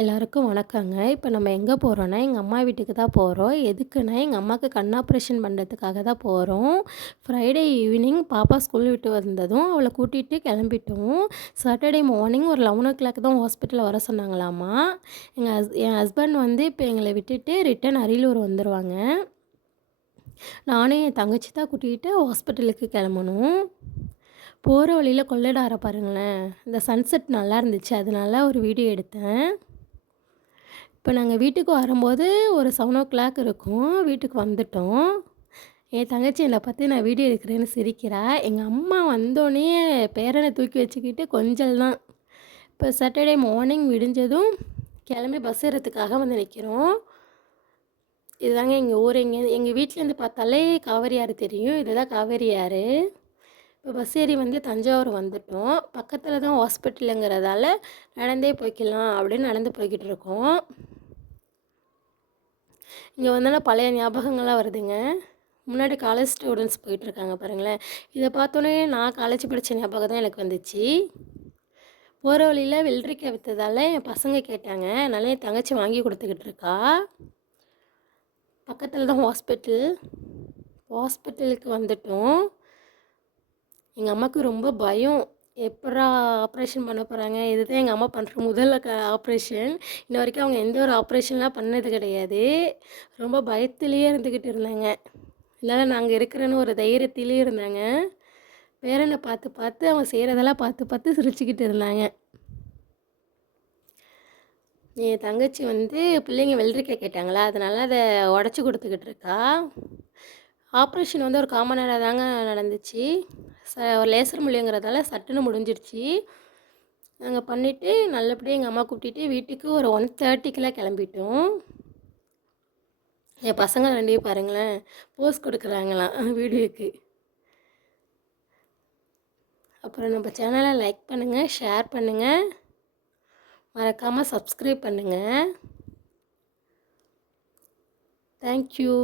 எல்லாருக்கும் வணக்கங்க. இப்போ நம்ம எங்கே போகிறோன்னா, எங்கள் அம்மா வீட்டுக்கு தான் போகிறோம். எதுக்குன்னா, எங்கள் அம்மாவுக்கு கண் ஆப்ரேஷன் பண்ணுறதுக்காக தான் போகிறோம். ஃப்ரைடே ஈவினிங் பாப்பா ஸ்கூல் விட்டு வந்ததும் அவளை கூட்டிகிட்டு கிளம்பிட்டோம். சாட்டர்டே மார்னிங் ஒரு 11:00 தான் ஹாஸ்பிட்டலில் வர சொன்னாங்களாமா. என் ஹஸ்பண்ட் வந்து இப்போ எங்களை விட்டுட்டு ரிட்டர்ன் அரியலூர் வந்துடுவாங்க. நானும் என் தங்கச்சி தான் கூட்டிகிட்டு ஹாஸ்பிட்டலுக்கு கிளம்பணும். போகிற வழியில் கொள்ளைடார பாருங்களேன், இந்த சன்செட் நல்லா இருந்துச்சு, அதனால ஒரு வீடியோ எடுத்தேன். இப்போ நாங்கள் வீட்டுக்கு வரும்போது ஒரு 7:00 இருக்கும். வீட்டுக்கு வந்துட்டோம். என் தங்கச்சி என்னை பார்த்து நான் வீடியோ எடுக்கிறேன்னு சிரிக்கிறா. எங்கள் அம்மா வந்தோடனே பேரனை தூக்கி வச்சுக்கிட்டு கொஞ்சல் தான். இப்போ சாட்டர்டே மார்னிங் விடிஞ்சதும் கிளம்பி பஸ் ஏறத்துக்காக வந்து நிற்கிறோம். இதுதாங்க எங்கள் ஊர். எங்கள் வீட்டிலேருந்து பார்த்தாலே காவேரி ஆறு தெரியும். இதுதான் காவேரி ஆறு. இப்போ பஸ் ஏறி வந்து தஞ்சாவூர் வந்துட்டோம். பக்கத்தில் தான் ஹாஸ்பிட்டலுங்கிறதால நடந்தே போய்க்கலாம் அப்படின்னு நடந்து போய்கிட்டு இருக்கோம். இங்கே வந்தோன்னா பழைய ஞாபகங்கள்லாம் வருதுங்க. முன்னாடி காலேஜ் ஸ்டூடெண்ட்ஸ் போயிட்டுருக்காங்க பாருங்களேன். இதை பார்த்தோன்னே நான் காலேஜ் படித்த ஞாபகம் தான் எனக்கு வந்துச்சு. போகிற வழியில் வெள்ளரிக்காய் விற்றதால என் பசங்க கேட்டாங்க. அதனால என் தங்கச்சி வாங்கி கொடுத்துக்கிட்டு இருக்கா. பக்கத்தில் தான் ஹாஸ்பிட்டலுக்கு வந்துட்டோம். எங்கள் அம்மாவுக்கு ரொம்ப பயம். எப்பட்றா ஆப்ரேஷன் பண்ண போகிறாங்க, இதுதான் எங்கள் அம்மா பண்ணுற முதல் ஆப்ரேஷன். இன்ன வரைக்கும் அவங்க எந்த ஒரு ஆப்ரேஷன்லாம் பண்ணது கிடையாது. ரொம்ப பயத்துலேயே இருந்துக்கிட்டு இருந்தாங்க. இதனால் நாங்கள் இருக்கிறேன்னு ஒரு தைரியத்திலே இருந்தாங்க. பேரனை பார்த்து பார்த்து அவங்க செய்கிறதெல்லாம் பார்த்து பார்த்து சிரிச்சுக்கிட்டு இருந்தாங்க. என் தங்கச்சி வந்து பிள்ளைங்க வெள்ளரிக்காய் கேட்டாங்களா, அதனால் அதை உடச்சி கொடுத்துக்கிட்டு இருக்கா. ஆப்ரேஷன் வந்து ஒரு 1/4 மணி நேரம் தாங்க நடந்துச்சு. ஒரு லேசர் மூலியங்கிறதால சட்டுன்னு முடிஞ்சிடுச்சு. நாங்கள் பண்ணிவிட்டு நல்லபடியாக எங்கள் அம்மா கூப்பிட்டுட்டு வீட்டுக்கு ஒரு 1:30க்கெலாம் கிளம்பிட்டோம். என் பசங்க 2 பாருங்களேன், போஸ் கொடுக்குறாங்களாம் வீடியோக்கு. அப்புறம் நம்ம சேனலை லைக் பண்ணுங்கள், ஷேர் பண்ணுங்கள், மறக்காமல் சப்ஸ்கிரைப் பண்ணுங்கள். தேங்க்யூ.